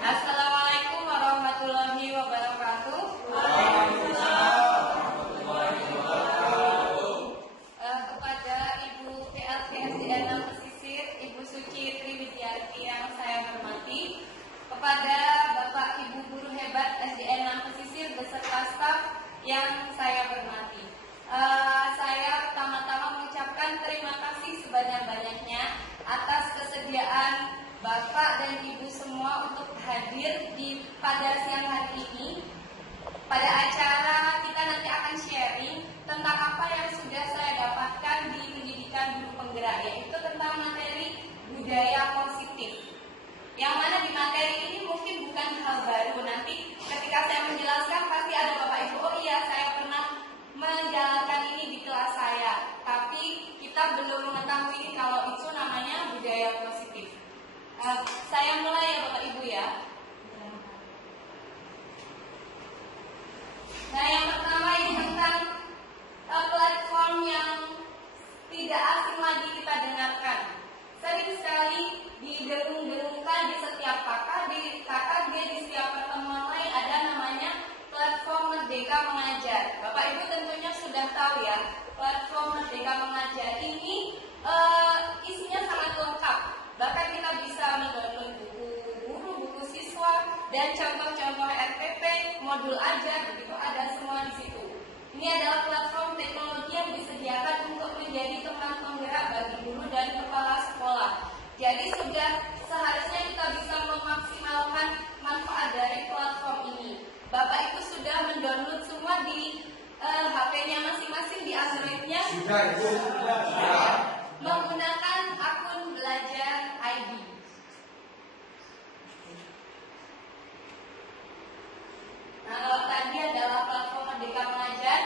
Assalamualaikum warahmatullahi wabarakatuh. Kepada Ibu PLT SDN 6 Pesisir, Ibu Suci Triwidyarti yang saya hormati, kepada Bapak Ibu Guru Hebat SDN 6 Pesisir beserta staf yang saya hormati. Saya pertama-tama mengucapkan terima kasih sebanyak-banyaknya atas kesediaan Bapak dan Ibu semua untuk hadir pada siang hari ini. Pada acara kita nanti akan sharing tentang apa yang sudah saya dapatkan di pendidikan guru penggerak, yaitu tentang materi budaya positif. Yang mana di materi ini mungkin bukan hal baru. Nanti ketika saya menjelaskan pasti ada Bapak Ibu, oh iya saya pernah menjalankan ini di kelas saya, tapi kita belum mengetahui kalau itu namanya budaya positif. Saya mulai ya Bapak Ibu ya. Nah, yang pertama ini tentang platform yang tidak asing lagi kita dengarkan. Sering sekali didengung-dengungkan di setiap KKD, di setiap pertemuan lain ada namanya platform Merdeka Mengajar. Bapak Ibu tentunya sudah tahu ya, platform Merdeka Mengajar ini isinya sangat lengkap. Bahkan kita bisa mendownload buku guru, buku siswa, dan contoh-contoh RPP, modul ajar, begitu ada semua di situ. Ini adalah platform teknologi yang disediakan untuk menjadi teman penggerak bagi guru dan kepala sekolah. Jadi sudah seharusnya kita bisa memaksimalkan manfaat dari platform ini. Bapak Ibu sudah mendownload semua di HP-nya masing-masing, di Android-nya? Sudah. Menggunakan akun Belajar ID. Nah, kalau tadi adalah platform Merdeka Mengajar,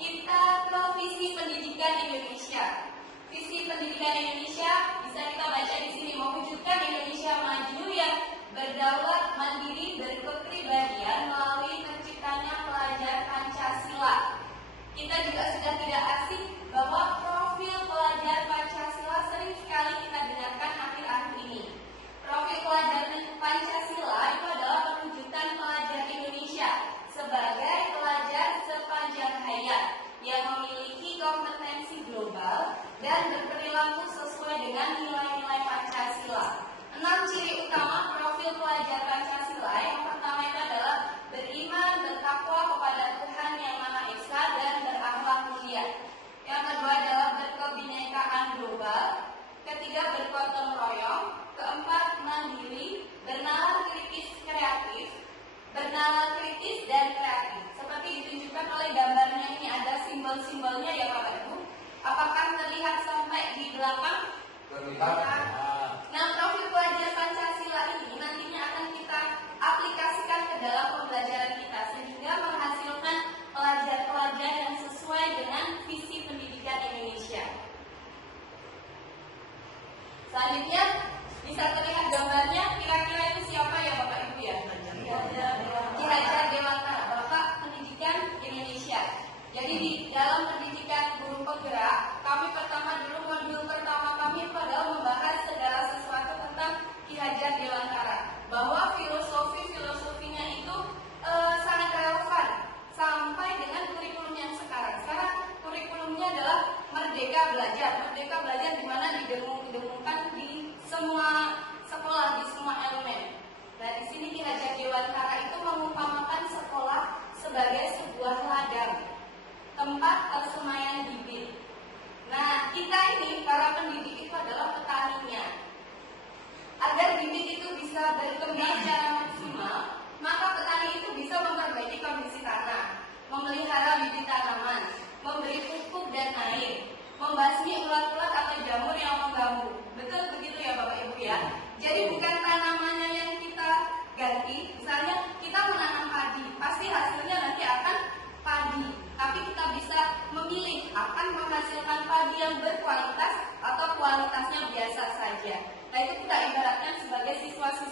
kita ke visi pendidikan Indonesia. Visi pendidikan Indonesia bisa kita baca di sini, mewujudkan Indonesia maju yang berdaulat, mandiri, berkepribadian melalui terciptanya pelajar Pancasila. Kita juga sudah tidak asing bahwa profil pelajar Pancasila sering sekali kita dengarkan akhir-akhir ini. Profil pelajar Pancasila itu adalah perwujudan pelajar Indonesia sebagai pelajar sepanjang hayat yang memiliki kompetensi global dan berperilaku sesuai dengan nilai-nilai Pancasila. 6 ciri utama profil pelajar Pancasila. Yang pertama itu adalah beriman, bertakwa kepada Tuhan Yang Maha Esa dan berakhlak mulia. Yang kedua adalah berkebinekaan global. Ketiga, bergotong royong. Keempat, mandiri, bernalar kritis dan kreatif. Seperti ditunjukkan oleh gambarnya ini, ada simbol-simbolnya ya Bapak Ibu. Apakah terlihat sampai di belakang? Terlihat. Nah, profil pelajar Pancasila ini nantinya akan kita aplikasikan ke dalam pembelajaran kita sehingga menghasilkan pelajar-pelajar yang sesuai dengan visi pendidikan Indonesia. Selanjutnya bisa terlihat gambarnya, kira-kira itu siapa ya Bapak Ibu ya? Ki Hajar Dewantara, Bapak Pendidikan Indonesia. Jadi di dalam pendidikan guru penggerak, kami modul pertama kami adalah membahas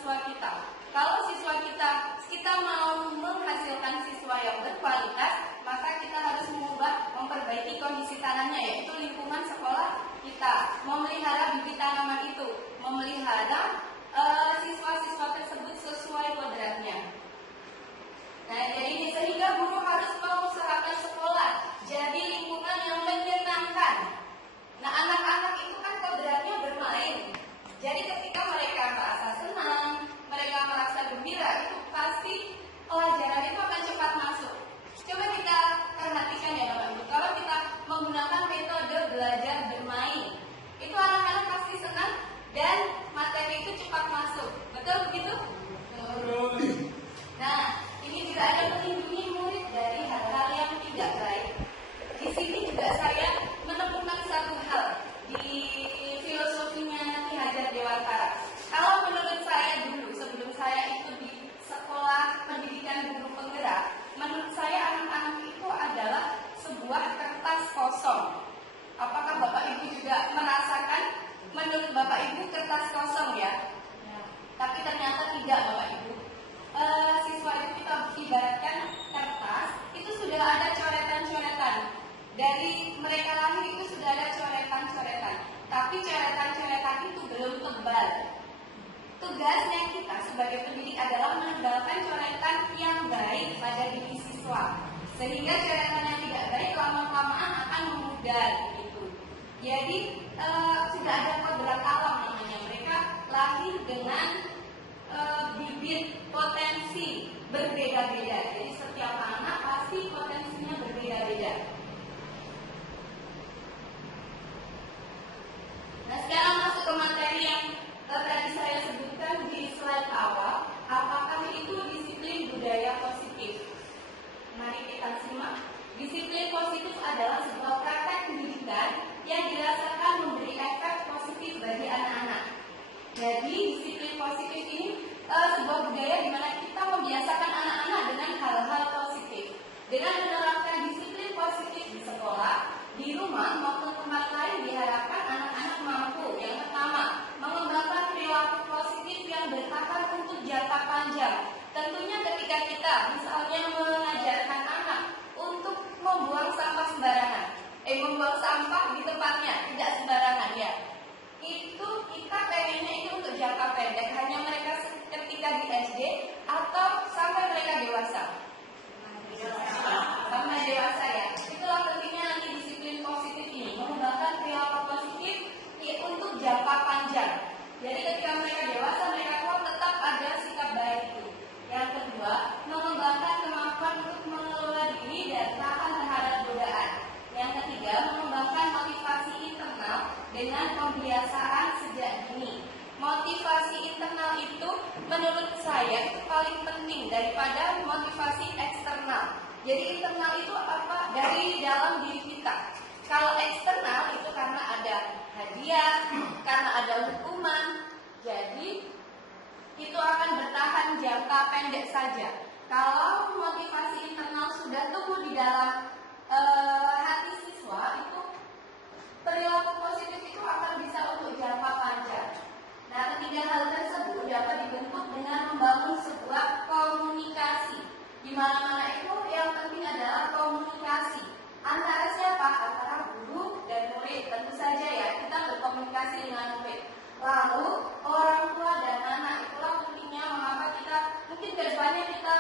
siswa kita. Kalau siswa kita mau menghasilkan siswa yang berkualitas, maka kita harus memperbaiki kondisi tanahnya, yaitu lingkungan sekolah kita, memelihara bibit tanaman itu, memelihara siswa-siswa tersebut sesuai kodratnya. Nah, jadi sehingga guru harus mengusahakan sekolah jadi lingkungan yang menyenangkan. Nah, anak-anak itu kan kodratnya bermain. Jadi ketika mereka merasa senang, mereka merasa gembira, itu pasti pelajaran itu akan cepat masuk. Coba kita perhatikan ya Bapak Ibu, kalau kita menggunakan metode belajar bermain, itu anak-anak pasti senang dan materi itu cepat masuk. Betul begitu? Nah, ini juga ada melindungi murid dari hal-hal yang tidak baik. Di sini juga saya menemukan satu hal di filosofinya Ki Hajar Dewantara. Kalau menurut saya dulu, sebelum saya itu di sekolah pendidikan guru penggerak, menurut saya anak-anak itu adalah sebuah kertas kosong. Apakah Bapak Ibu juga merasakan? Menurut Bapak Ibu kertas kosong ya? Tapi ternyata tidak Bapak Ibu. Siswa itu kita ibaratkan kertas, itu sudah ada coretan-coretan. Dari mereka lahir itu sudah ada coretan-coretan. Tapi coretan-coretan itu belum tebal. Tugasnya kita sebagai pendidik adalah menebalkan coretan yang baik pada diri siswa, sehingga coretan yang tidak baik lama-lamaan akan memudar gitu. Jadi sudah ada kodrat alam namanya, mereka lahir dengan bibit potensi berbeda-beda. Jadi setiap anak pasti potensinya berbeda-beda. Nah, sekarang masuk ke materi yang tadi saya sebutkan di slide awal. Apakah itu disiplin budaya positif? Mari kita simak. Disiplin positif adalah sebuah praktek pendidikan yang dirasakan memberi efek positif bagi anak-anak. Jadi disiplin positif ini sebuah budaya di mana kita membiasakan anak-anak dengan hal-hal positif. Dengan menerapkan disiplin positif di sekolah, di rumah maupun tempat lain, diharapkan anak-anak mampu yang pertama mengembangkan perilaku positif yang bertahan untuk jangka panjang. Tentunya ketika kita misalnya mengajarkan anak untuk membuang sampah sembarangan, membuang sampah di tempatnya, tidak sembarangan ya. Itu kita pengennya itu untuk jangka pendek, hanya mereka ketika di SD atau sampai mereka dewasa. Sampai dewasa ya. Itulah pentingnya nanti disiplin positif ini, mengembangkan perilaku positif untuk jangka panjang. Jadi ketika mereka dewasa, mereka kuat tetap ada sikap baik itu. Yang kedua, mengembangkan kemampuan untuk mengelola diri dan tahan terhadap godaan. Yang ketiga, mengembangkan motivasi internal dengan pembiasaan sejak dini. Motivasi internal itu menurut saya itu paling penting daripada motivasi eksternal. Jadi internal itu apa? Dari dalam diri kita. Kalau eksternal itu karena ada hadiah, karena ada hukuman. Jadi itu akan bertahan jangka pendek saja. Kalau motivasi internal sudah tumbuh di dalam hati siswa, itu perilaku positif itu akan bisa untuk jangka panjang. Nah, ketiga hal tersebut dapat dibentuk dengan membangun sebuah komunikasi. Di mana-mana itu yang penting adalah komunikasi. Antara siapa? Antara guru dan murid. Tentu saja ya, kita berkomunikasi dengan murid. Lalu orang tua dan anak, itulah pentingnya mengapa kita mungkin kedepannya kita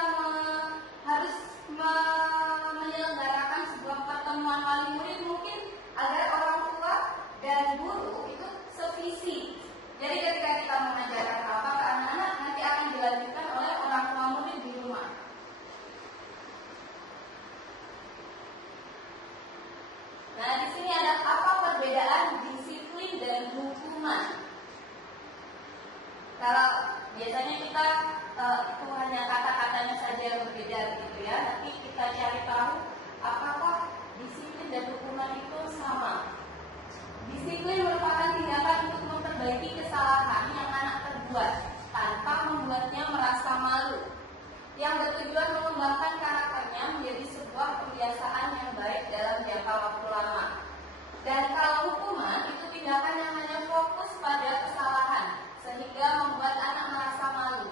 harus menyelenggarakan sebuah pertemuan wali murid, mungkin agar orang tua dan guru itu sevisi. Jadi ketika kita mengajarkan apa ke anak-anak, nanti akan dilanjutkan oleh orang tua murid di rumah. Nah, di sini ada apa perbedaan disiplin dan hukuman? Kalau biasanya kita itu hanya kata-katanya saja yang berbeda gitu ya. Nanti kita cari tahu apakah disiplin dan hukuman itu sama. Disiplin merupakan tindakan untuk memperbaiki kesalahan yang anak terbuat tanpa membuatnya merasa malu, yang bertujuan mengembangkan karakternya menjadi sebuah kebiasaan yang baik dalam jangka waktu lama. Dan kalau hukuman itu tindakan yang hanya fokus pada kesalahan sehingga membuat anak merasa malu.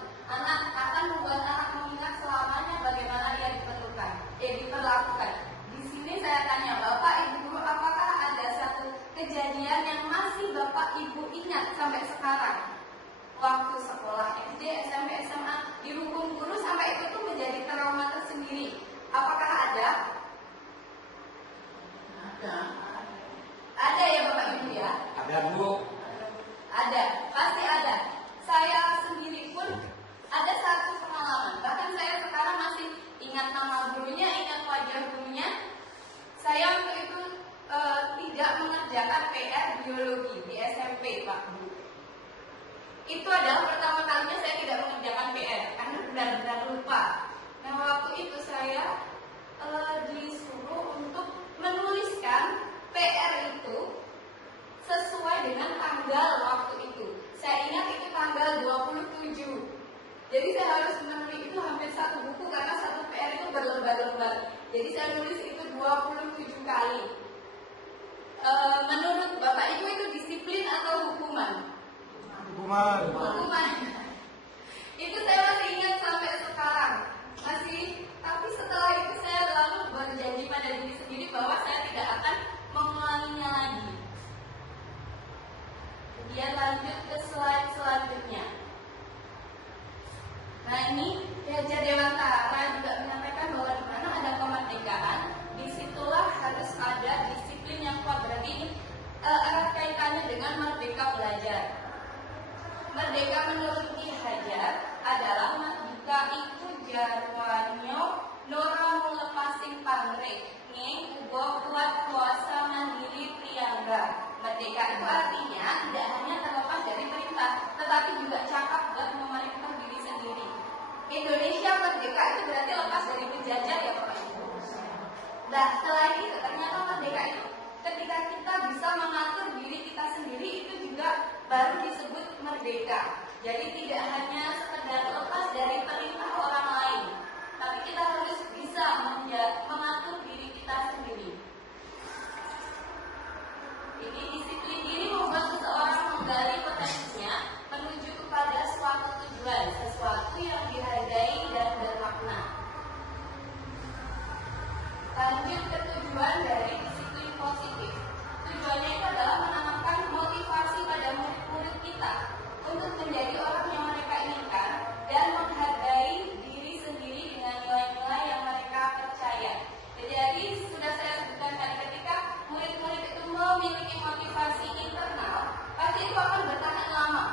waktu sekolah SD, SMP, SMA, dihukum guru sampai itu tuh menjadi trauma tersendiri. Apakah ada? Ada. Ada ya Bapak Ibu ya? Ada, Bu. Ada, pasti ada. Saya sendiri pun ada satu pengalaman. Bahkan saya sekarang masih ingat nama gurunya, ingat wajah gurunya. Saya waktu itu tidak mengerjakan PR biologi di SMP, Pak Bu. Itu adalah pertama kalinya saya tidak mengerjakan PR karena benar-benar lupa. Nah, waktu itu saya disuruh untuk menuliskan PR itu sesuai dengan tanggal waktu itu. Saya ingat itu tanggal 27. Jadi saya harus menulis itu hampir satu buku karena satu PR itu berlembar-lembar. Jadi saya nulis itu 27 kali. Menurut Bapak Ibu itu disiplin atau hukuman? Hukuman. Itu saya masih ingat sampai sekarang. Tapi setelah itu saya lalu berjanji pada diri sendiri bahwa saya tidak akan mengulanginya lagi. Kemudian lanjut ke slide selanjutnya. Nah, ini Raja Dewantara juga menyampaikan bahwa di mana ada kemerdekaan, disitulah harus ada disiplin yang kuat. Berarti ini erat kaitannya dengan merdeka belajar. Merdeka menurut Ki Hajar adalah merdeka iku jarwanyo nora mulepasing pamrih ngeng uga kuat kuasa mandiri priyangga. Merdeka itu artinya tidak hanya terlepas dari perintah, tetapi juga cakap buat memerintah diri sendiri. Indonesia merdeka itu berarti lepas dari penjajah ya Bapak Ibu. Nah, setelah itu ternyata merdeka itu ketika kita bisa mengatur diri kita sendiri, itu juga baru disebut merdeka. Jadi tidak hanya sekedar lepas dari perintah orang lain, tapi kita harus bisa mengatur diri kita sendiri. Ini disiplin diri membuat seseorang menggali potensinya menuju kepada suatu tujuan, sesuatu yang dihargai dan bermakna. Lanjut ke tujuan dari disiplin positif. Tujuannya itu adalah menanamkan motivasi pada murid-murid kita untuk menjadi orang yang mereka inginkan dan menghargai diri sendiri dengan nilai-nilai yang mereka percaya. Jadi sudah saya sebutkan tadi, ketika murid-murid itu memiliki motivasi internal, pasti itu akan bertahan lama.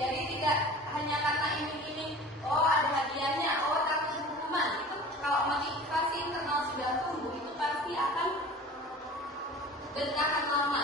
Jadi tidak hanya karena iming-iming, oh ada hadiahnya, oh takut hukuman. Itu kalau motivasi internal sudah tumbuh, itu pasti akan bertahan lama.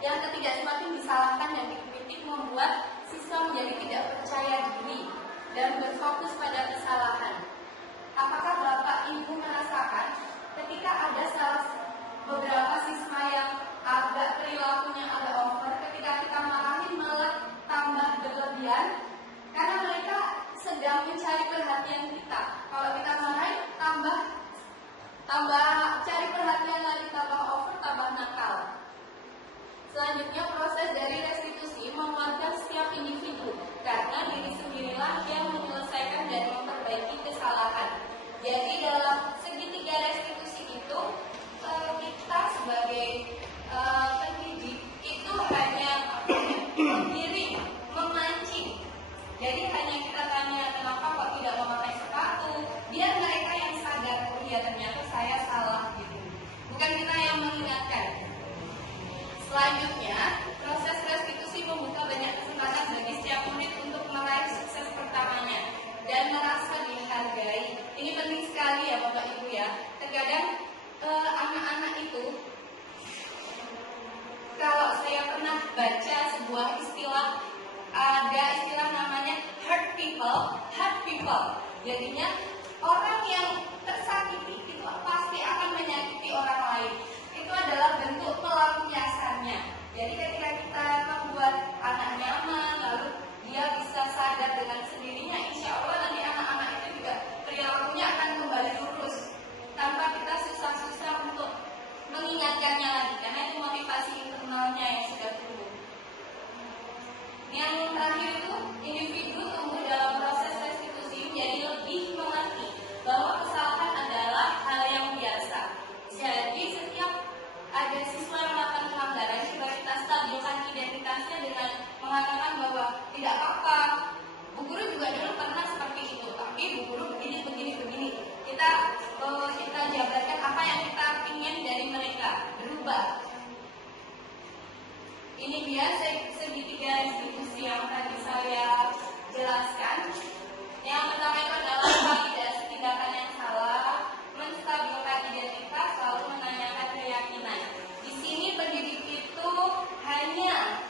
Yang ketiga, semakin disalahkan dan dikritik membuat siswa menjadi tidak percaya diri dan berfokus pada kesalahan. Apakah Bapak Ibu merasakan ketika ada beberapa siswa yang agak perilakunya agak over, ketika kita marahin malah tambah berlebihan karena mereka sedang mencari perhatian kita. Kalau kita marahin tambah cari perhatian lagi, tambah over, tambah nakal. Selanjutnya, proses dari restitusi menguatkan setiap individu karena diri sendirilah yang menyelesaikan dan memperbaiki kesalahan. Jadi dalam segitiga restitusi itu kita sebagai pendidik itu hanya menggiring, memancing. Jadi hanya kita tanya kenapa kok tidak memakai sepatu, biar mereka yang sadar, oh iya ternyata saya salah gitu. Bukan kita yang mengingatkan. Selanjutnya, proses restitusi membuka banyak kesempatan bagi setiap murid untuk meraih sukses pertamanya dan merasa dihargai. Ini penting sekali ya Bapak Ibu ya. Terkadang anak-anak itu, kalau saya pernah baca sebuah istilah, ada istilah namanya hurt people. Jadinya orang yang tersakiti itu pasti akan menyakiti orang lain. Itu adalah bentuk pelampiasannya. Jadi ketika kita membuat anak nyaman, lalu dia bisa sadar dengan sendirinya, insya Allah nanti anak-anak itu juga perilakunya akan kembali lurus tanpa kita susah-susah untuk mengingatkannya lagi, karena itu motivasi internalnya yang sudah tumbuh. Yang terakhir itu, individu tumbuh dalam proses restitusi menjadi lebih mengerti bahwa kesalahan adalah hal yang biasa. Jadi setiap ada siswa yang melakukan pelanggaran, coba kita stabilkan identitasnya dengan mengatakan bahwa tidak apa-apa. Bu guru juga dulu pernah seperti itu, tapi bu guru begini. Kita jabarkan apa yang kita ingin dari mereka, berubah. Ini dia segitiga restitusi yang tadi saya jelaskan. Yang pertama itu adalah validasi tindakan yang salah, menstabilkan identitas, lalu menanyakan keyakinan. Di sini pendidik itu hanya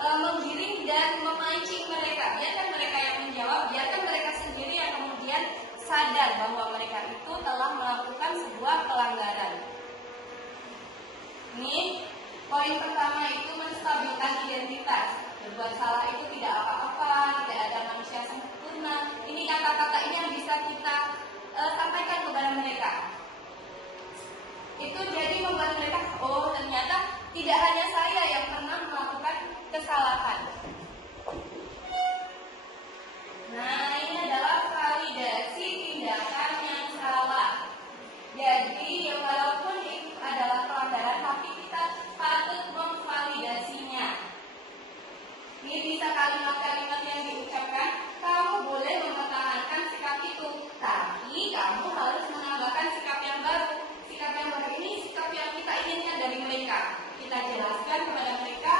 menggiring dan memancing mereka. Biarkan mereka yang menjawab, biarkan mereka sendiri yang kemudian sadar bahwa mereka itu telah melakukan sebuah pelanggaran. Ini poin pertama itu menstabilkan identitas. Berbuat salah itu tidak apa-apa, tidak ada manusia sempurna. Ini kata-kata ini yang bisa kita sampaikan kepada mereka. Itu jadi membuat mereka, oh ternyata tidak hanya saya yang pernah melakukan kesalahan. Nah, ini adalah validasi tindakan yang salah. Jadi, walaupun itu adalah pelanggaran, tapi kita patut memvalidasinya. Ini bisa kalimat-kalimat yang diucapkan, kamu boleh mempertahankan sikap itu, tapi kamu harus menambahkan sikap yang baru. Sikap yang baru ini sikap yang kita inginkan dari mereka. Kita jelaskan kepada mereka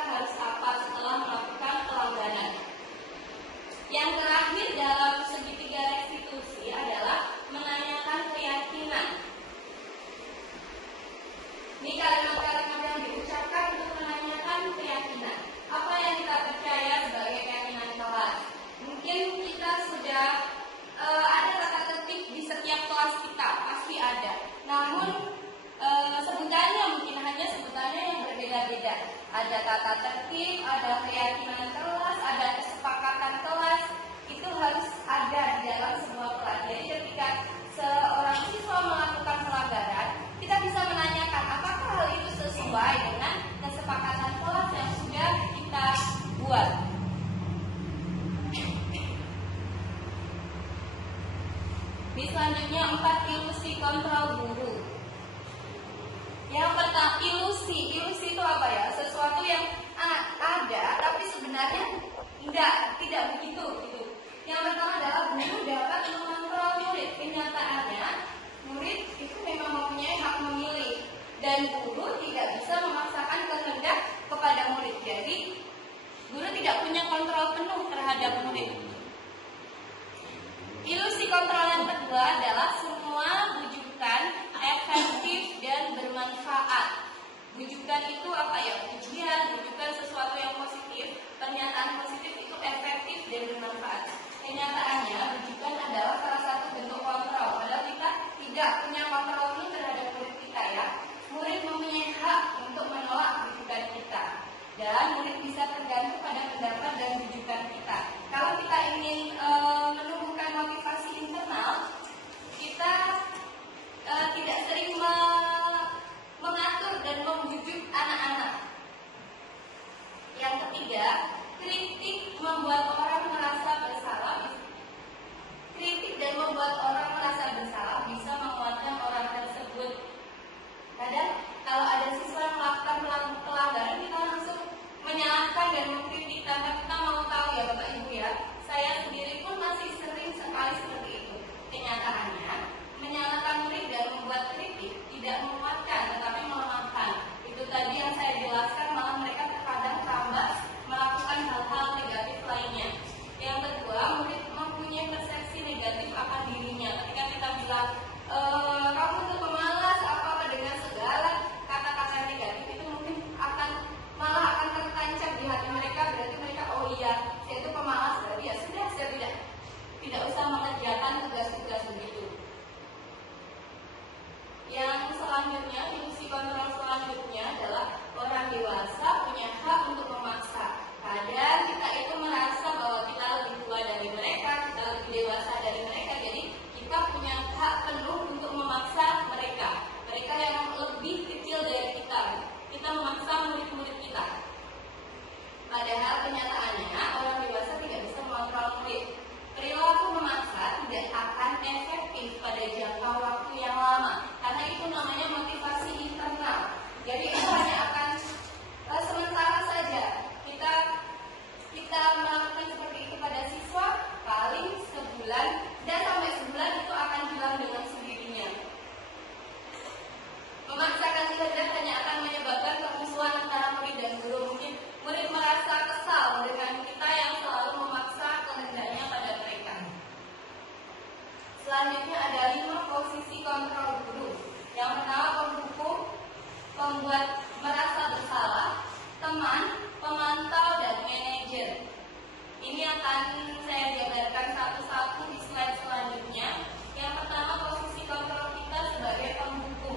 harus apa setelah melakukan pelanggaran. Yang terakhir dalam segitiga restitusi adalah menanyakan keyakinan. Ini kalimat-kalimat yang diucapkan untuk menanyakan keyakinan. Apa yang kita percaya sebagai keyakinan kelas? Mungkin kita sudah ada tata tertib di setiap kelas kita, pasti ada. Namun sebutannya mungkin hanya sebutannya yang berbeda-beda. Ada tata tertib, ada keyakinan kelas, ada kesepakatan kelas. Itu harus ada di dalam sebuah kelas. Jadi ketika seorang siswa melakukan pelanggaran, kita bisa menanyakan apakah hal itu sesuai dengan kesepakatan kelas yang sudah kita buat. Selanjutnya 4 ilusi kontrol guru. Yang pertama ilusi itu apa ya? Sesuatu yang ada tapi sebenarnya tidak begitu gitu. Yang pertama adalah guru dapat mengontrol murid. Kenyataannya murid itu memang mempunyai hak memilih dan guru tidak bisa memaksakan kehendak kepada murid. Jadi guru tidak punya kontrol penuh terhadap murid. Ilusi kontrol yang kedua adalah semua bujukan, apa ya, pujian, menunjukkan sesuatu yang positif. Pernyataan positif itu efektif dan bermanfaat. Kenyataannya, rujukan adalah salah satu bentuk kontrol. Padahal kita tidak punya kontrol ini terhadap murid kita ya. Murid mempunyai hak untuk menolak rujukan kita. Dan murid bisa tergantung pada pendapat dan rujukan kita. Kalau kita ingin menumbuhkan motivasi internal, kita tidak sering mengatur dan membujuk anak-anak. Yang ketiga, kritik membuat orang merasa bersalah. Kritik dan membuat orang merasa bersalah bisa menguatkan orang tersebut. Kadang kalau ada siswa yang melakukan pelanggaran, kita langsung menyalahkan dan mengkritik tanpa kita mau tahu ya Bapak Ibu ya. Saya sendiri pun masih sering sekali seperti itu. Kenyataannya, menyalahkan murid dan membuat kritik tidak menguatkan tetapi melemahkan. Itu tadi yang saya jelaskan, malah mereka terkadang tambah melakukan hal-hal negatif lainnya. Yang kedua, murid mempunyai persepsi negatif akan dirinya. Ketika kita bilang kamu tuh pemalas apa dengan segala kata-kata negatif, itu mungkin malah akan tertancap di hati mereka. Berarti mereka, oh iya, saya itu pemalas, berarti ya sudah, saya tidak usah mengerjakan tugas-tugas begitu. Yang selanjutnya, fungsi kontrol selanjutnya adalah orang dewasa punya hak untuk memaksa. Kadang kita itu merasa bahwa kita lebih tua dari mereka, kita lebih dewasa dari mereka, jadi kita punya hak penuh untuk memaksa mereka. Mereka yang lebih kecil dari kita memaksa murid-murid kita. Padahal kenyataannya orang dewasa tidak bisa mengontrol murid. Perilaku memaksa tidak akan efektif pada jangka waktu yang lama, karena itu namanya motivasi internal. Jadi itu hanya akan sementara saja. Kita melakukan seperti itu pada siswa paling sebulan, dan sampai sebulan itu akan hilang dengan sendirinya. Memaksakan kehendak hanya akan menyebabkan permusuhan antara murid dan guru. Mungkin murid merasa kesal dengan kita yang selalu memaksa kehendaknya pada mereka. Selanjutnya ada 5 posisi kontrol guru. Yang pertama, pembuku, pembuat merasa bersalah, teman, pemantau, dan manajer. Ini akan saya jabarkan satu-satu di slide selanjutnya. Yang pertama, posisi kontrol kita sebagai pembuku.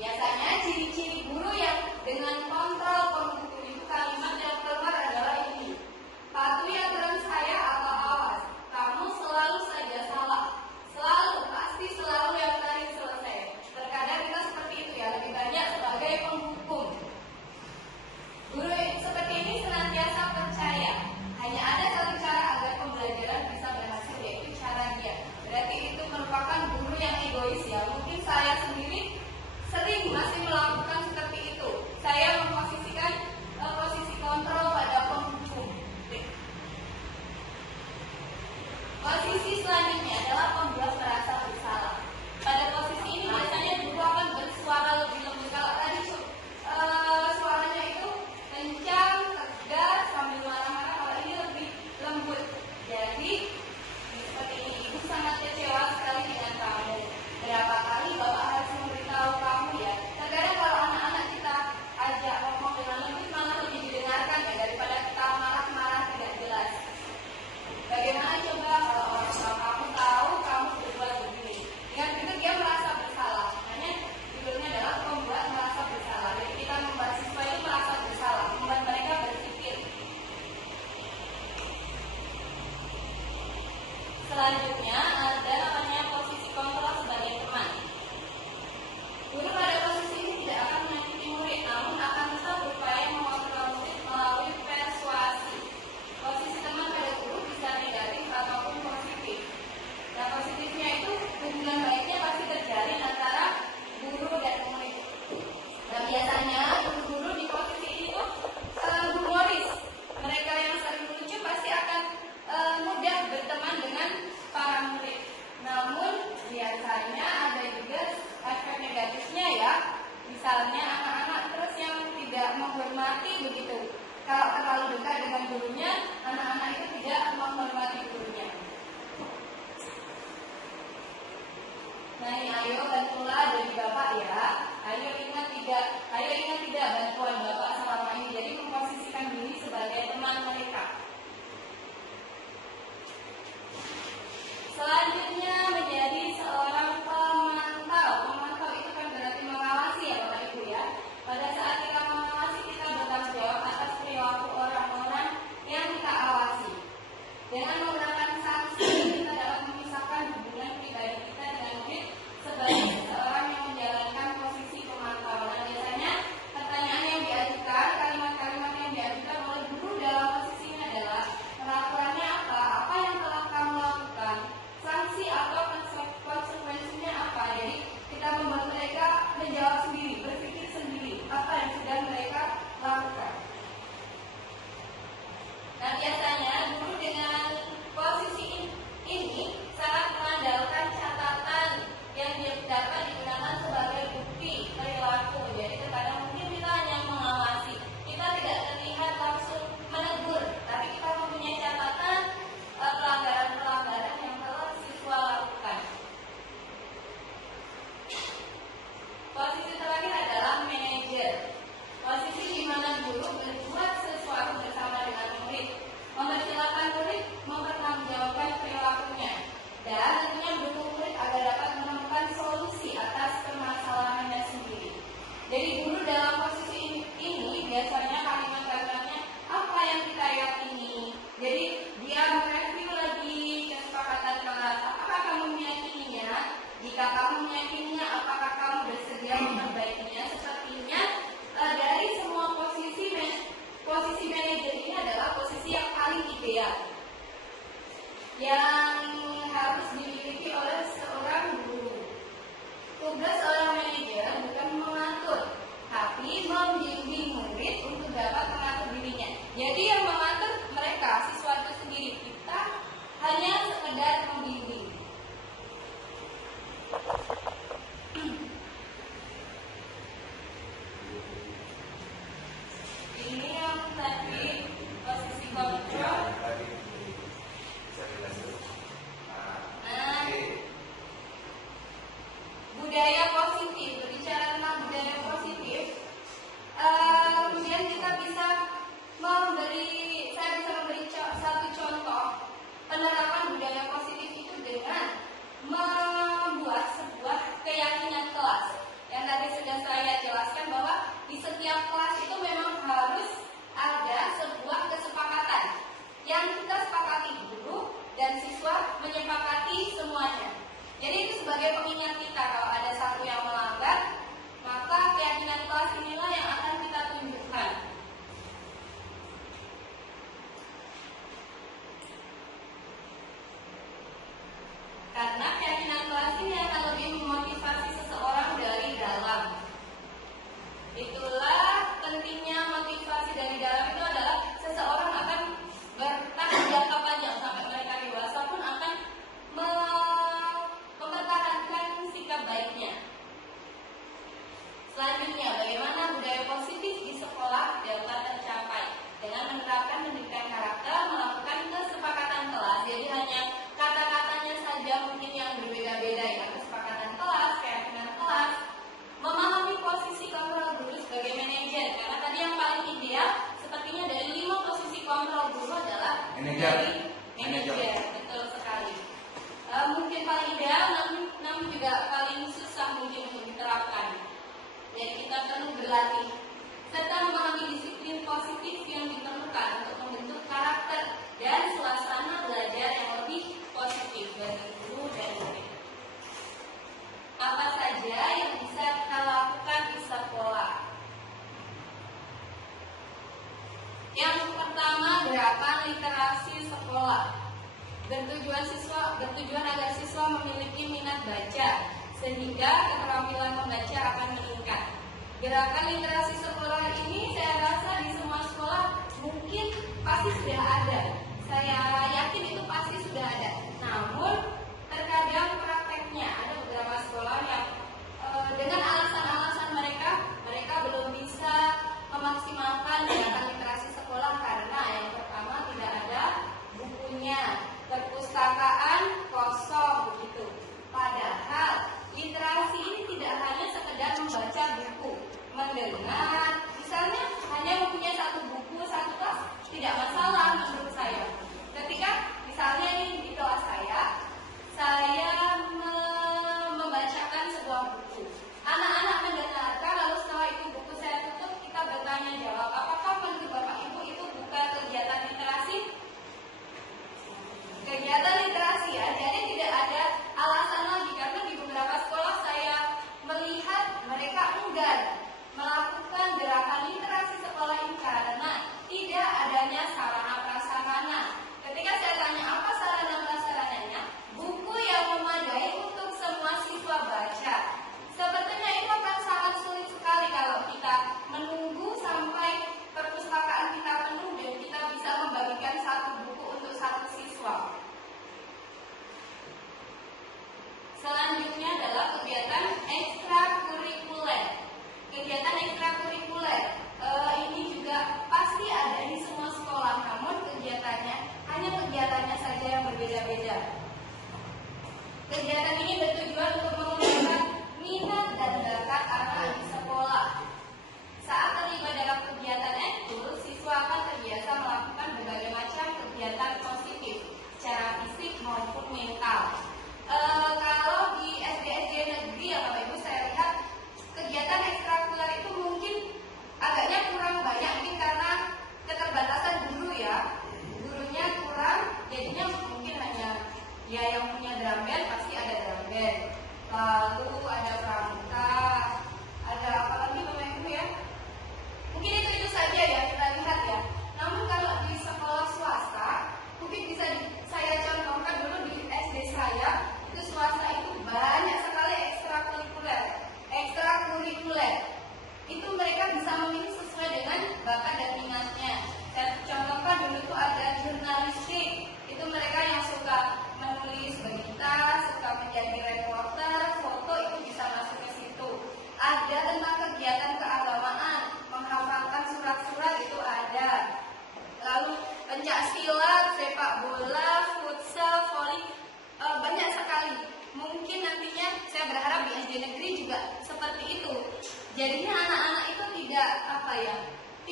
Biasanya ciri-ciri guru yang dengan kontrol pembuku itu kalimat yang keluar adalah ini: patuhi aturan saya atau awas, kamu selalu saja salah, pasti selalu yang tadi selesai. Terkadang kita seperti itu ya, lebih banyak sebagai penghukum. Guru seperti ini senantiasa percaya hanya ada satu cara agar pembelajaran bisa berhasil, yaitu cara dia. Berarti itu merupakan guru yang egois ya. Mungkin saya sendiri sering masih melakukan seperti itu. Saya memposisikan posisi kontrol pada pembuku. Posisi selanjutnya adalah pembuat merasa bersalah. Pada posisi ini biasanya guru akan bersuara lebih lembut. Kalau tadi suaranya itu kencang, tegas, sambil marah-marah, kalau ini lebih lembut. Jadi seperti ini, ibu sangat kecewa sekali dengan kamu. Berapa kali bapak harus memberitahu kamu ya. Terkadang kalau anak-anak kita ajak ngomong dengan lembut, malah lebih didengarkan ya daripada kita marah-marah tidak jelas. Bagaimana coba kalau orang tua kamu tahu kamu berbuat begini? Dengan begitu dia merasa bersalah. Makanya judulnya adalah pembuat merasa bersalah. Jadi kita membuat siswa itu merasa bersalah, membuat mereka berpikir. Selanjutnya ada namanya posisi kontrol sebagai teman. Guru pada posisi ini tidak akan menyakiti murid, namun akan tetap berupaya mengontrol murid melalui persuasi. Posisi teman pada guru bisa negatif ataupun positif. Nah, positifnya itu hubungan baiknya pasti terjalin antara guru dan murid. Nah, biasanya guru di posisi ini tuh humoris. Mereka yang sering lucu pasti akan mudah berteman dengan para murid. Namun biasanya ada juga efek negatifnya ya. Misalnya anak-anak terus yang tidak menghormati begitu. Kalau terlalu dekat dengan gurunya, anak-anak itu tidak menghormati gurunya. Nah ini ayo bantulah dari Bapak ya. Ayo ingat tidak bantuan Bapak selama ini. Jadi memposisikan diri sebagai teman mereka. Selanjutnya menjadi seorang pemantau. Pemantau itu kan berarti mengawasi ya Bapak Ibu ya. Pada saat kita mengawasi, kita bertanggung jawab atas perilaku orang-orang yang kita awasi. Dengan menggunakan sanksi, kita dapat memisahkan hubungan pribadi kita dengan murid sebagai seseorang yang menjalankan posisi pemantau. Nah, biasanya pertanyaan yang diajukan, kalimat-kalimat yang diajukan oleh guru dalam posisinya adalah peraturannya apa? Apa yang telah kamu lakukan? Sanksi atau konsekuensinya apa? Jadi kita membuat mereka menjawab sendiri, berpikir sendiri apa yang sudah mereka lakukan. Nah, biasanya guru dengan posisi ini sangat mengandalkan catatan yang dapat digunakan sebagai bukti perilaku. Jadi terkadang mungkin kita hanya mengawasi, kita tidak terlihat langsung menegur, tapi kita mempunyai catatan pelanggaran-pelanggaran yang telah siswa lakukan. Posisi terakhir adalah manajer. Posisi di mana guru berbuat sesuatu bersama dengan murid, mempersilahkan murid mempertanggungjawabkan perilakunya, dan tentunya mendukung murid agar dapat menemukan solusi atas permasalahannya sendiri. Jadi guru dalam posisi ini biasanya kalimat-kalimatnya apa yang kita yakini. Jadi dia mereview lagi kesepakatan kelas. Apakah kamu meyakininya? Jika kamu meyakininya, apakah kamu bersedia memperbaikinya? Sepertinya dari semua posisi manajer ini adalah posisi yang paling ideal yang harus dimiliki oleh seorang guru. Tugas seorang manajer bukan mengatur, tapi membimbing murid untuk dapat mengatur dirinya. Jadi yang mengatur mereka, siswa itu sendiri. Kita hanya sekedar membimbing. Ini yang tadi posisi kontrol. Nah, budaya positif. Berbicara tentang budaya positif, kemudian kita bisa saya bisa memberi satu contoh penerapan budaya positif itu dengan membuat sebuah keyakinan kelas. Yang tadi sudah saya jelaskan bahwa di setiap kelas itu memang harus ada sebuah kesepakatan yang kita sepakati, guru dan siswa menyepakati semuanya. Jadi itu sebagai pengingat kita kalau ada satu yang melanggar, maka keyakinan kelas inilah yang akan kita tunjukkan. Karena keyakinan kelas ini akan lebih memotivasi seseorang dari dalam. Itulah pentingnya motivasi dari dalam itu adalah seseorang akan bertahan jangka panjang sampai mereka dewasa pun akan mempertahankan sikap baiknya. Selanjutnya, bagaimana budaya positif di sekolah dapat tercapai dengan menerapkan pendidikan karakter, melakukan kesepakatan kelas. Jadi hanya kata-katanya saja mungkin yang berbeda-beda ya, kesepakatan kelas, keyakinan kelas, memahami posisi kontrol guru sebagai manajer. Karena tadi yang paling ideal sepertinya dari 5 posisi kontrol guru adalah manajer. Betul sekali. Mungkin paling ideal, namun juga paling susah mungkin untuk diterapkan. Jadi kita perlu berlatih serta memahami disiplin positif yang diperlukan untuk membentuk karakter dan suasana belajar yang lebih positif bagi guru dan murid. Apa saja yang bisa kita lakukan di sekolah? Yang pertama, gerakan literasi sekolah. Bertujuan agar siswa memiliki minat baca sehingga keterampilan membaca akan meningkat. Gerakan literasi sekolah ini saya rasa di semua sekolah mungkin pasti sudah ada. Saya yakin itu pasti sudah ada. Namun terkadang prakteknya ada beberapa sekolah yang dengan alasan-alasan mereka belum bisa memaksimalkan gerakan literasi sekolah karena yang pertama tidak ada bukunya, perpustakaan kosong begitu. Padahal literasi ini tidak hanya sekedar membaca buku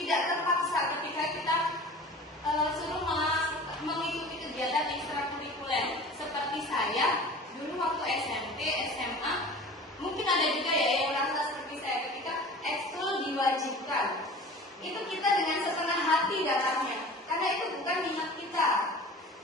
tidak terpaksa ketika kita suruh mengikuti kegiatan ekstrakurikuler. Seperti saya dulu waktu SMP, SMA, mungkin ada juga ya yang merasa seperti saya ketika ekskul diwajibkan. Itu kita dengan setengah hati datangnya, karena itu bukan minat kita.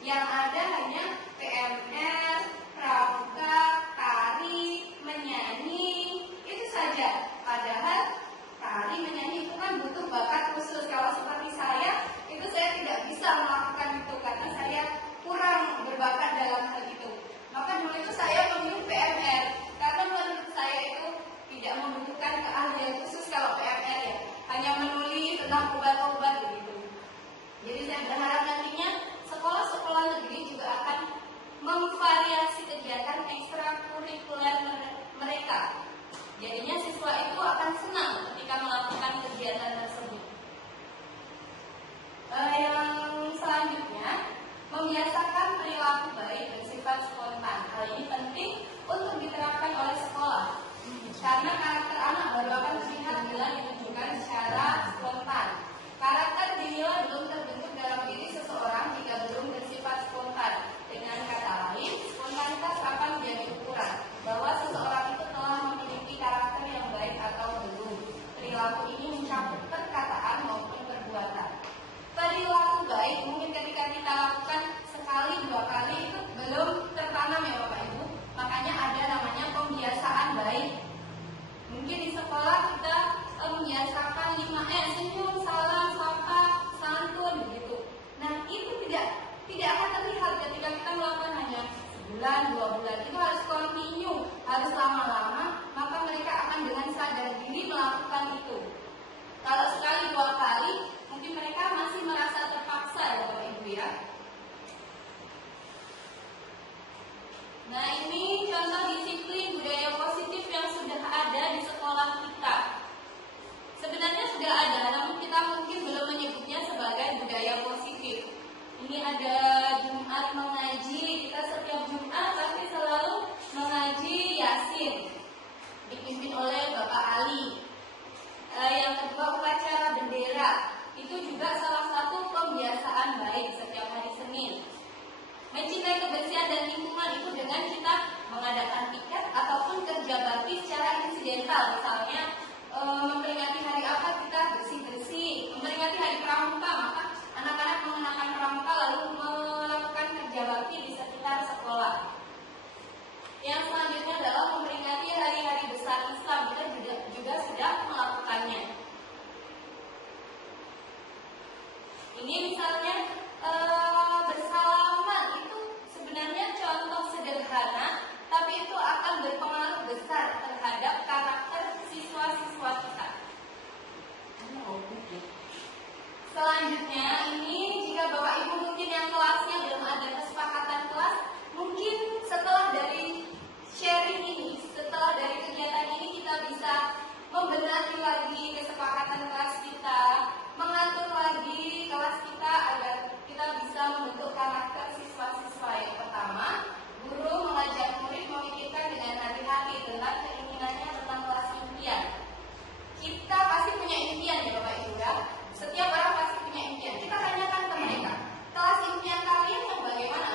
Yang ada hanya PMR, pramuka, tari, menyanyi, itu saja. Padahal tari, menyanyi itu kan butuh bakat khusus. Kalau seperti saya, itu saya tidak bisa melakukan itu karena saya kurang berbakat dalam hal itu. Maka dulu itu saya memilih PMR karena menurut saya itu tidak membutuhkan keahlian khusus kalau PMR ya, hanya menulis tentang obat-obat begitu. Jadi saya berharap nantinya sekolah-sekolah negeri juga akan memvariasi kegiatan ekstrakurikuler mereka. Jadinya siswa itu akan senang ketika melakukan kegiatan tersebut. Yang selanjutnya, membiasakan perilaku baik bersifat spontan. Hal ini penting untuk diterapkan oleh sekolah, karena karakter anak baru akan terlihat bila ditunjukkan secara spontan. Karakter dinilai belum terbentuk dalam diri seseorang jika belum bersifat spontan. Dengan kata lain, spontanitas akan menjadi ukuran bahwa seseorang itu telah memiliki karakter yang baik atau belum. Perilaku ini mencakup perkataan maupun perbuatan. Perilaku baik mungkin ketika kita lakukan sekali, dua kali itu belum tertanam ya Bapak Ibu. Makanya ada namanya pembiasaan baik. Mungkin di sekolah kita membiasakan 5M, senyum, salam, sapa, santun begitu. Nah itu tidak akan terlihat ketika kita melakukan hanya sebulan, 2 bulan. Itu harus continue, harus lama-lama. Maka mereka akan dengan sadar diri melakukan itu. Kalau sekali, 2 kali, mungkin mereka masih merasa terpaksa ya Bapak Ibu ya. Nah ini contoh disiplin budaya positif yang sudah ada di sekolah kita. Sebenarnya sudah ada, namun kita mungkin belum menyebutnya sebagai budaya positif. Ini ada Jumat mengaji, kita setiap Jumat pasti selalu mengaji Yasin, dipimpin oleh Bapak Ali. Yang kedua upacara bendera, itu juga salah satu pembiasaan baik setiap hari Senin. Mencintai kebersihan dan lingkungan itu dengan kita mengadakan piket ataupun kerja bakti secara insidental. Misalnya memperingati hari apa kita bersih-bersih, memperingati hari pramuka, maka anak-anak mengenakan pramuka lalu melakukan kerja bakti di sekitar sekolah. Yang selanjutnya adalah memperingati hari-hari besar Islam, kita juga sudah melakukannya. Ini misalnya bersalaman, itu sebenarnya contoh sederhana, tapi itu akan berpengaruh besar terhadap karakter siswa-siswa kita. Selanjutnya ini jika Bapak Ibu mungkin yang kelasnya belum ada kesepakatan kelas, mungkin setelah dari sharing ini, setelah dari kegiatan ini kita bisa membenahi lagi kesepakatan kelas kita, mengatur lagi kelas kita agar kita bisa membentuk karakter siswa-siswa. Yang pertama, guru mengajak murid memikirkan dengan hati-hati tentang keinginannya tentang kelas impian. Kita pasti punya impian ya Bapak Ibu ya. Setiap orang pasti punya impian. Kita tanyakan ke mereka, kelas impian kalian yang bagaimana?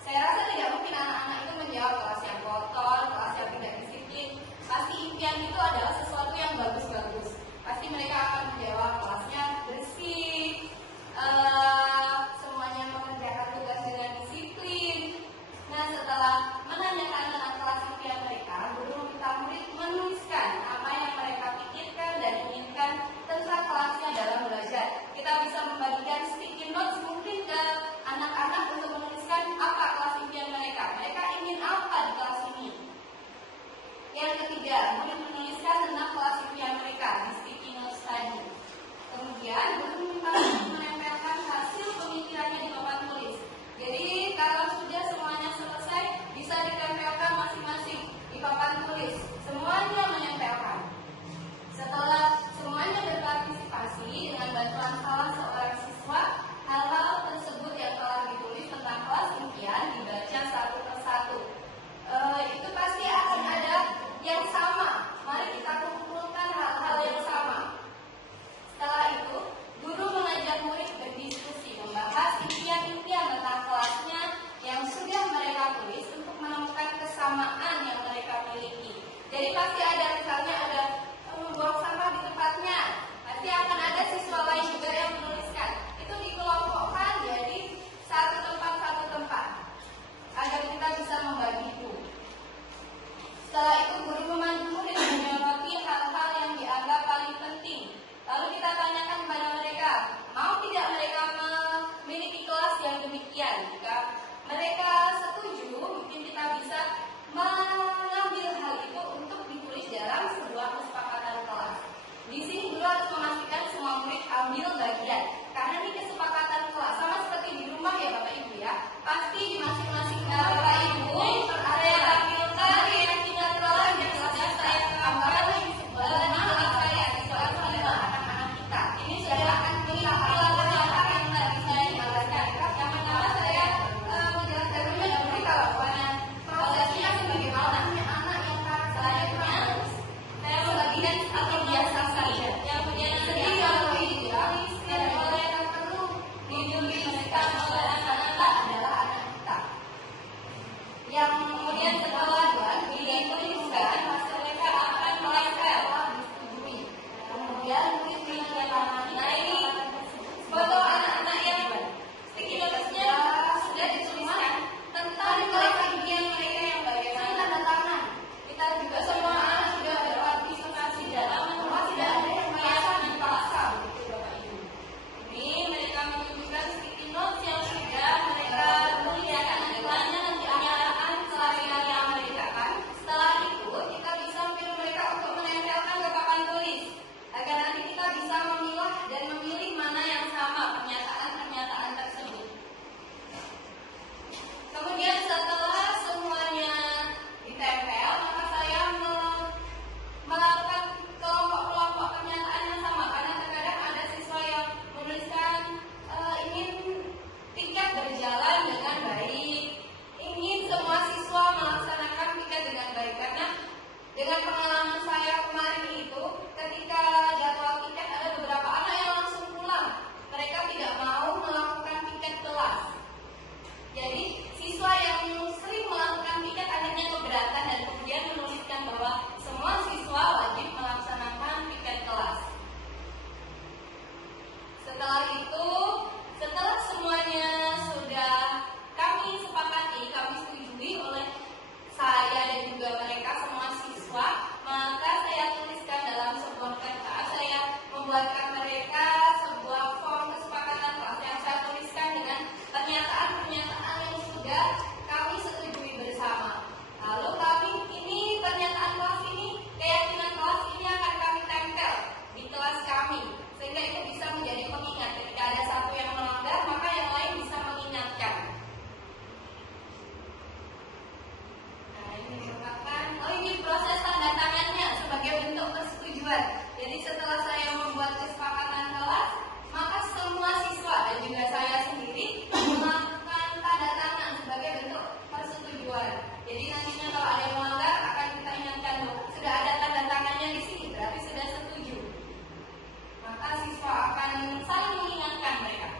Saya rasa tidak mungkin anak-anak itu menjawab kelas yang kotor, kelas yang tidak disiplin. Pasti impian itu adalah sesuatu yang bagus-bagus. Pasti mereka akan menjawab kelasnya bersih, semuanya mengerjakan tugas dengan disiplin. Nah setelah menanyakan tentang kelas impian mereka, guru meminta murid menuliskan apa yang mereka pikirkan dan inginkan tentang kelasnya dalam belajar. Kita bisa membagikan sticky notes mungkin ke anak-anak untuk menuliskan apa kelas impian mereka. Mereka ingin apa di kelas ini. Yang ketiga, murid menuliskan tentang kelas impian mereka di sticky notes tadi. Kemudian guru meminta menempelkan hasil pemikirannya di papan tulis. Jadi kalau sudah semuanya selesai, bisa ditempelkan masing-masing di papan tulis. Semuanya menempelkan. Setelah semuanya berpartisipasi dengan bantuan salah seorang siswa, hal-hal tersebut yang telah ditulis tentang kelas impian dibaca satu persatu. Itu pasti akan ada yang sama. Mari kita kumpulkan hal-hal yang sama. Setelah itu, Setelah itu, setelah semuanya sudah kami sepakati, kami setujui oleh saya dan juga mereka semua siswa, maka saya tuliskan dalam sebuah kertas. Saya membuatkan mereka sebuah form kesepakatan kelas yang saya tuliskan dengan pernyataan-pernyataan yang sudah kami setujui bersama. Lalu pernyataan kelas ini, keyakinan kelas ini akan kami tempel di kelas kami, sehingga itu bisa menjadi pengingat. Ketika ada satu yang melanggar, maka yang lain bisa mengingatkan. Nah, ini merupakan, ini proses tanda tangannya sebagai bentuk persetujuan. Jadi setelah saya membuat kesepakatan kelas, maka semua siswa dan juga saya sendiri melakukan tanda tangan sebagai bentuk persetujuan. Jadi nantinya kalau ada yang melanggar akan kita ingatkan, sudah ada tanda tangannya di sini, berarti sudah setuju. Maka siswa akan saling mengingatkan mereka.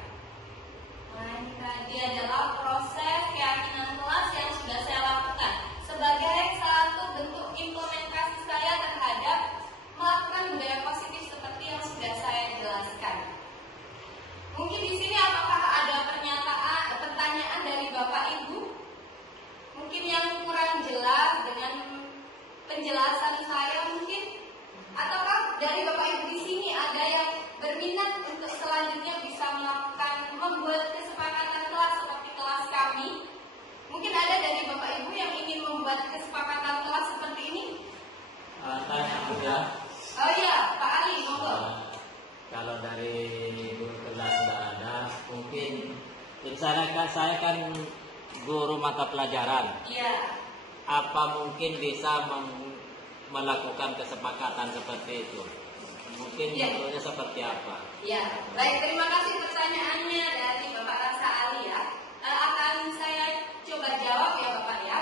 Nah, ini tadi adalah proses keyakinan kelas yang sudah saya lakukan sebagai satu bentuk implementasi saya terhadap melakukan budaya positif seperti yang sudah saya jelaskan. Mungkin di sini apakah ada pertanyaan dari Bapak Ibu? Mungkin yang kurang jelas dengan penjelasan saya mungkin, ataukah dari Bapak Ibu di sini ada yang berminat untuk selanjutnya bisa membuat kesepakatan kelas seperti kelas kami? Mungkin ada dari Bapak Ibu yang ingin membuat kesepakatan kelas seperti ini? Tanya juga. Oh iya, Pak Ali, monggo. Kalau dari guru kelas tidak ada, mungkin misalnya saya kan guru mata pelajaran. Iya. Apa mungkin bisa melakukan kesepakatan seperti itu? Mungkin bentuknya seperti apa? Ya, baik, terima kasih pertanyaannya dari Bapak Rasa Ali ya. Akan saya coba jawab ya Bapak ya.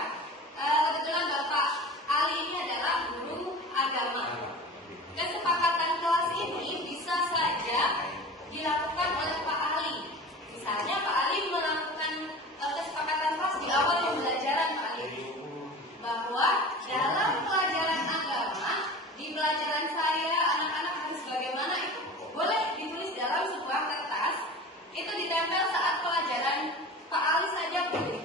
Kebetulan Bapak Ali ini adalah guru agama. Kesepakatan kelas ini bisa saja dilakukan oleh Pak Ali. Misalnya Pak Ali melakukan kesepakatan kelas di awal pembelajaran Pak Ali, bahwa dalam pelajaran agama, di pelajaran saya anak-anak harus bagaimana itu boleh ditulis dalam sebuah kertas, itu ditempel saat pelajaran Pak Ali saja boleh.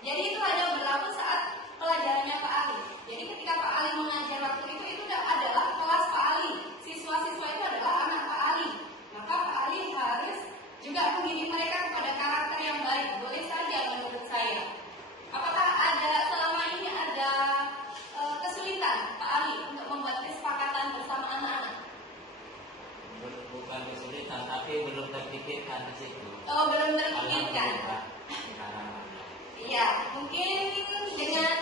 Jadi itu hanya berlaku saat pelajarannya Pak Ali. Jadi ketika Pak Ali mengajar waktu itu adalah kelas Pak Ali, siswa-siswa itu adalah anak Pak Ali, maka Pak Ali harus juga mendidik mereka kepada karakter yang baik. Boleh saja menurut saya. Apakah selama ini ada kesulitan Pak Ali untuk membuat kesepakatan bersama anak-anak? Bukan kesulitan, tapi belum terpikirkan di situ. Oh, belum terpikirkan. Iya, mungkin dengan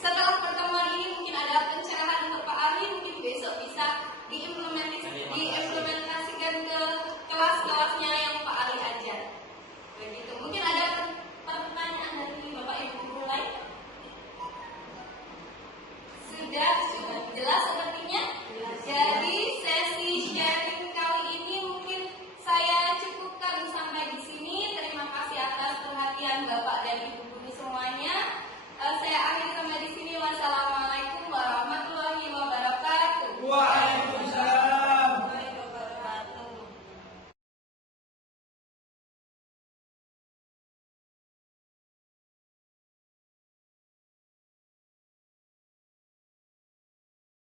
setelah pertemuan ini mungkin ada pencerahan untuk Pak Ali, mungkin besok bisa diimplementasikan